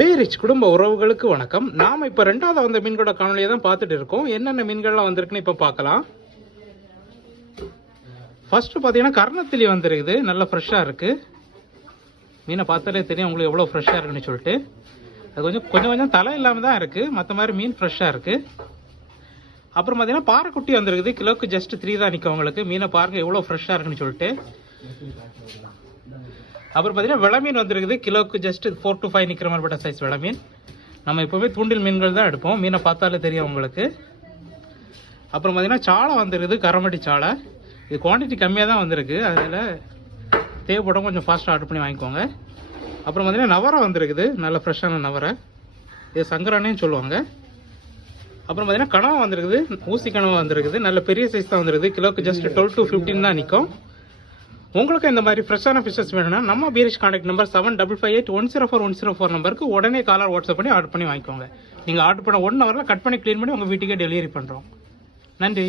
பேரிச் குடும்ப உறவுகளுக்கு வணக்கம். நாம் இப்போ ரெண்டாவது வந்த மீன்களோட காணொலியை தான் பார்த்துட்டு இருக்கோம். என்னென்ன மீன்கள்லாம் வந்திருக்குன்னு இப்போ பார்க்கலாம். ஃபர்ஸ்ட் பார்த்தீங்கன்னா கர்ணத்திலி வந்துருக்குது. நல்லா ஃப்ரெஷ்ஷாக இருக்குது மீனை பார்த்தாலே தெரியும் உங்களுக்கு எவ்வளோ ஃப்ரெஷ்ஷாக இருக்குன்னு சொல்லிட்டு. அது கொஞ்சம் கொஞ்சம் கொஞ்சம் தலை இல்லாமல் தான் இருக்குது மற்ற மாதிரி மீன் ஃப்ரெஷ்ஷாக இருக்குது அப்புறம் பார்த்தீங்கன்னா பாறைக்குட்டி வந்துருக்குது. கிலோக்கு ஜஸ்ட் த்ரீ தான் நிற்கும் உங்களுக்கு. மீனை பாருங்க எவ்வளோ ஃப்ரெஷ்ஷாக இருக்குன்னு சொல்லிட்டு. அப்புறம் பார்த்தீங்கன்னா விளமீன் வந்திருக்குது. கிலோக்கு ஜஸ்ட் ஃபோர் டு ஃபைவ் நிற்கிற மாதிரி பட்ட சைஸ் விளமீன். நம்ம எப்போவுமே தூண்டில் மீன்கள் தான் எடுப்போம். மீனை பார்த்தாலே தெரியும் உங்களுக்கு. அப்புறம் பார்த்தீங்கன்னா சாலை வந்துருக்குது. கரமட்டி சாலை. இது குவான்டிட்டி கம்மியாக தான் வந்திருக்கு. அதில் தேவைப்படும் கொஞ்சம் ஃபாஸ்ட்டாக ஆர்டர் பண்ணி வாங்கிக்கோங்க. அப்புறம் பார்த்தீங்கன்னா நவரை வந்துருக்குது. நல்ல ஃப்ரெஷ்ஷான நவரை. இது சங்கரானேன்னு சொல்லுவாங்க. அப்புறம் பார்த்தீங்கன்னா கனவா வந்திருக்குது. ஊசி கனவா வந்திருக்குது. நல்ல பெரிய சைஸ் தான் வந்துருக்குது. கிலோக்கு ஜஸ்ட் டுவெல் டு ஃபிஃப்டின் தான் நிற்கும் உங்களுக்கு இந்த மாதிரி ஃப்ரெஷ்ஷான ஃபிஷஸ் வேணும்னா நம்ம பீரிஷ் contact number seven double five eight one zero four one zero four நம்பருக்கு உடனே காலர் வாட்ஸ்அப் பண்ணி ஆர்டர் பண்ணி வாங்கிக்கோங்க. நீங்கள் ஆர்டர் பண்ண ஒன் ஹவரில் கட் பண்ணி க்ளீன் பண்ணி உங்கள் வீட்டுக்கே டெலிவரி பண்ணுறோம் நன்றி.